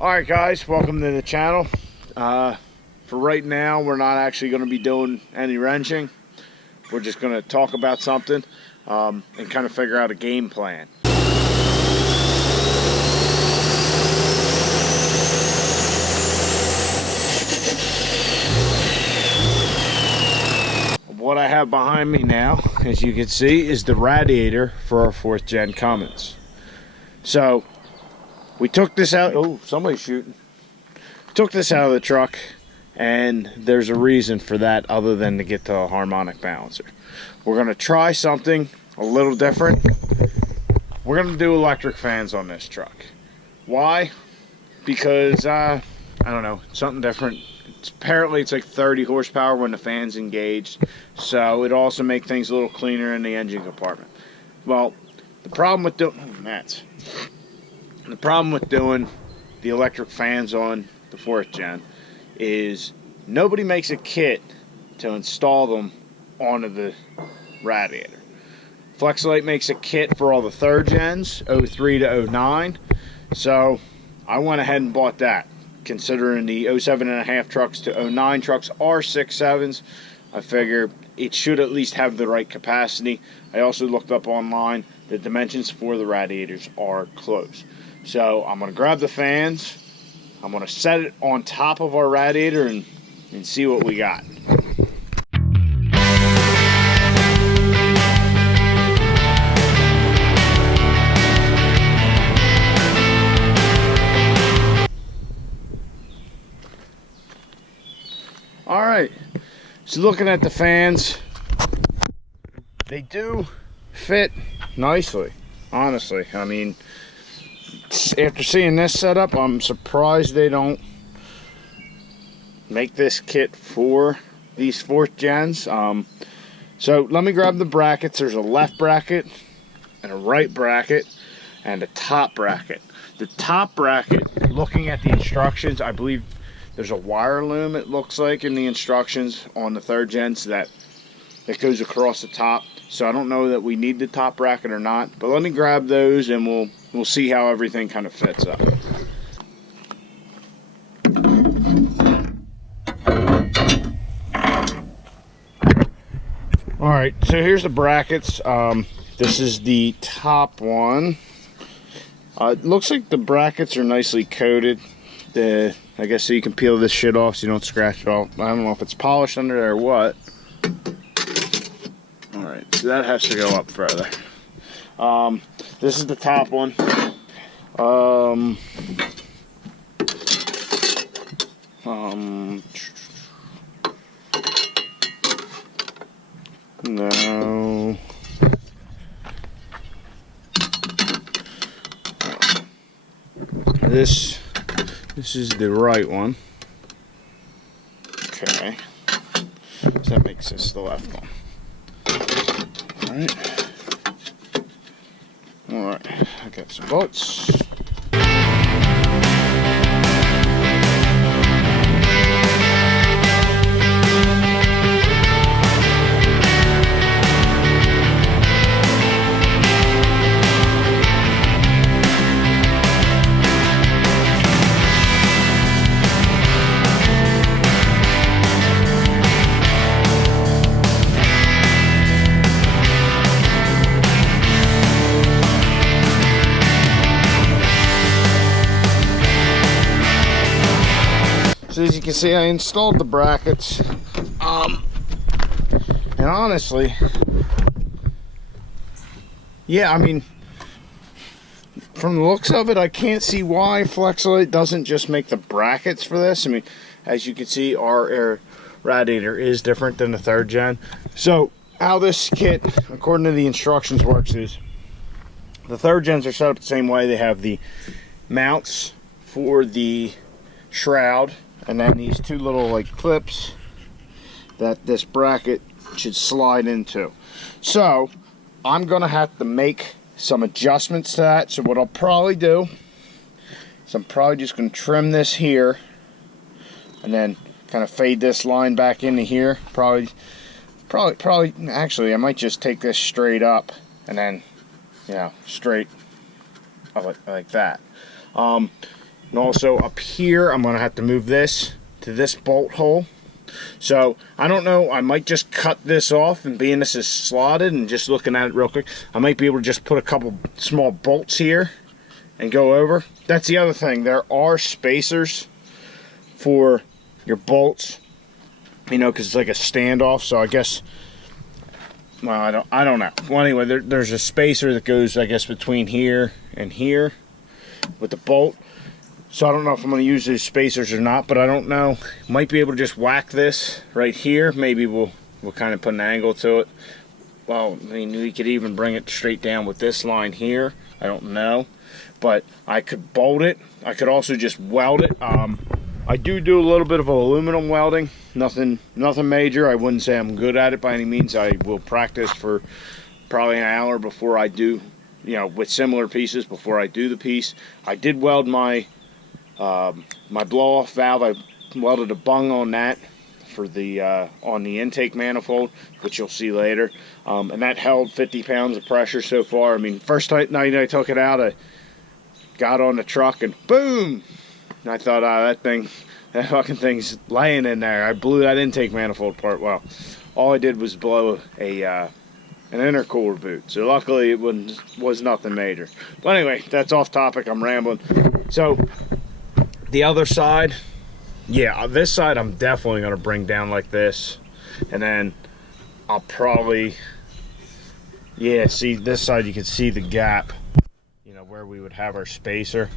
Alright guys, welcome to the channel. For right now, we're not actually going to be doing any wrenching. We're just going to talk about something and kind of figure out a game plan. What I have behind me now, as you can see, is the radiator for our 4th gen Cummins. So we took this out. Oh, somebody's shooting. Took this out of the truck, and there's a reason for that other than to get to a harmonic balancer. We're going to try something a little different. We're going to do electric fans on this truck. Why? Because, I don't know, something different. Apparently it's like 30 horsepower when the fan's engaged, so it also makes things a little cleaner in the engine compartment. Well, the problem with doing the electric fans on the 4th gen is nobody makes a kit to install them onto the radiator. Flex-a-lite makes a kit for all the 3rd gens, 03 to 09, so I went ahead and bought that. Considering the 07.5 trucks to 09 trucks are 6.7s, I figure it should at least have the right capacity. I also looked up online. The dimensions for the radiators are close. So I'm going to grab the fans. I'm going to set it on top of our radiator and see what we got. Alright, so looking at the fans, they do fit nicely, honestly. I mean, after seeing this setup, I'm surprised they don't make this kit for these 4th gens. So let me grab the brackets. There's a left bracket and a right bracket and a top bracket. The top bracket, looking at the instructions, I believe there's a wire loom, it looks like, in the instructions on the 3rd gens that goes across the top. So I don't know that we need the top bracket or not, but let me grab those and we'll see how everything kind of fits up. Alright, so here's the brackets. This is the top one. It looks like the brackets are nicely coated. I guess so you can peel this shit off so you don't scratch it off. I don't know if it's polished under there or what. Alright, so that has to go up further. This is the top one. No. This is the right one. Okay. So that makes this the left one. Alright. I got some bolts. So as you can see, I installed the brackets, and honestly, yeah, I mean, from the looks of it, I can't see why Flex-a-lite doesn't just make the brackets for this. I mean, as you can see, our air radiator is different than the 3rd gen. So how this kit, according to the instructions, works is the 3rd gens are set up the same way. They have the mounts for the shroud, and then these two little like clips that this bracket should slide into. So I'm gonna have to make some adjustments to that. So what I'll probably do is I'm probably just gonna trim this here and then kind of fade this line back into here. Probably actually I might just take this straight up and then, you know, straight like that. And also up here, I'm going to have to move this to this bolt hole. So I don't know, I might just cut this off, and being this is slotted and just looking at it real quick, I might be able to just put a couple small bolts here and go over. That's the other thing, there are spacers for your bolts, you know, because it's like a standoff. So I guess, well, I don't know. Well, anyway, there's a spacer that goes, I guess, between here and here with the bolt. So I don't know if I'm going to use these spacers or not, but I don't know. Might be able to just whack this right here. Maybe we'll kind of put an angle to it. Well, I mean, we could even bring it straight down with this line here. I don't know, but I could bolt it. I could also just weld it. I do a little bit of aluminum welding. Nothing major. I wouldn't say I'm good at it by any means. I will practice for probably an hour before I do, you know, with similar pieces before I do the piece. I did weld my my blow-off valve. I welded a bung on that for the on the intake manifold, which you'll see later, and that held 50 pounds of pressure so far. I mean, first night I took it out, I got on the truck and boom, and I thought, that fucking thing's laying in there. I blew that intake manifold apart. Well, all I did was blow an intercooler boot, so luckily it was nothing major. But anyway, that's off topic. I'm rambling. So the other side, yeah, this side I'm definitely going to bring down like this, and then I'll probably, yeah, see this side, you can see the gap, you know, where we would have our spacer.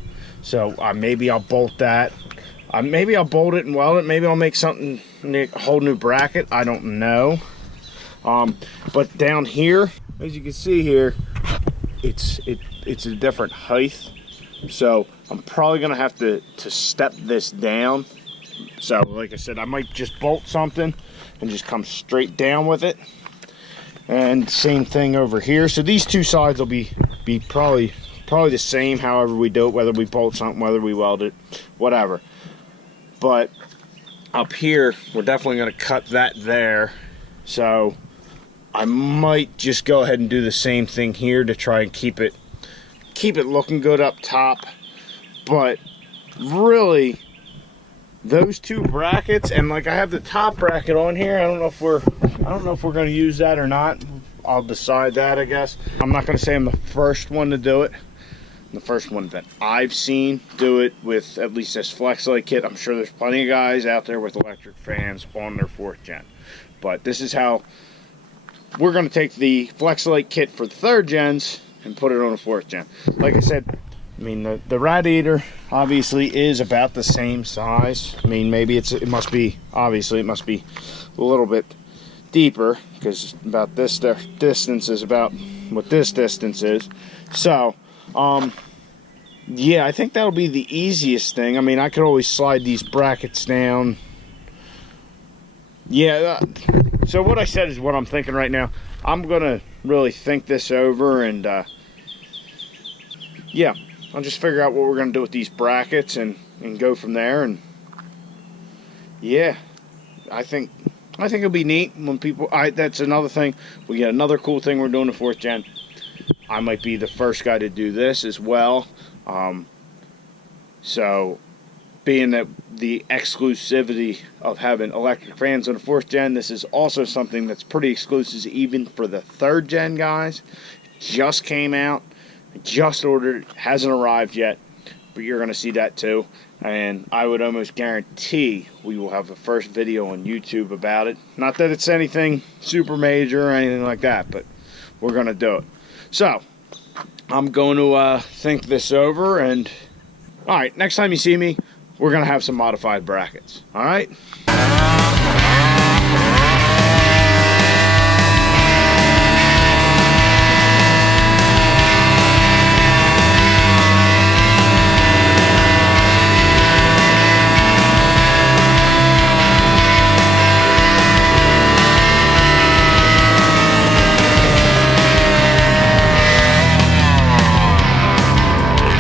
So maybe I'll bolt that. Maybe I'll bolt it and weld it. Maybe I'll make something, a whole new bracket. I don't know. But down here, as you can see here, it's a different height. So I'm probably gonna have to step this down. So like I said, I might just bolt something and just come straight down with it. And same thing over here. So these two sides will be probably the same however we do it, whether we bolt something, whether we weld it, whatever. But up here, we're definitely gonna cut that there. So I might just go ahead and do the same thing here to try and keep it looking good up top. But really, those two brackets, and like I have the top bracket on here, I don't know if we're going to use that or not. I'll decide that, I guess. I'm not going to say I'm the first one to do it. The first one that I've seen do it with at least this flex-a-lite kit. I'm sure there's plenty of guys out there with electric fans on their 4th gen. But this is how we're going to take the flex-a-lite kit for the 3rd gens and put it on a 4th gen. Like I said, I mean, the radiator obviously is about the same size. I mean, maybe it must be a little bit deeper, because about this distance is about what this distance is. So, yeah, I think that'll be the easiest thing. I mean, I could always slide these brackets down. Yeah, so what I said is what I'm thinking right now. I'm going to really think this over, and yeah, I'll just figure out what we're going to do with these brackets and go from there. And yeah, I think it'll be neat when people, that's another thing. We get another cool thing we're doing the 4th gen. I might be the first guy to do this as well. So being that the exclusivity of having electric fans on the 4th gen, this is also something that's pretty exclusive even for the 3rd gen guys. It just came out, just ordered, hasn't arrived yet, but you're going to see that too. And I would almost guarantee we will have the first video on YouTube about it. Not that it's anything super major or anything like that, but we're going to do it. So I'm going to think this over, and all right, next time you see me, we're going to have some modified brackets. All right?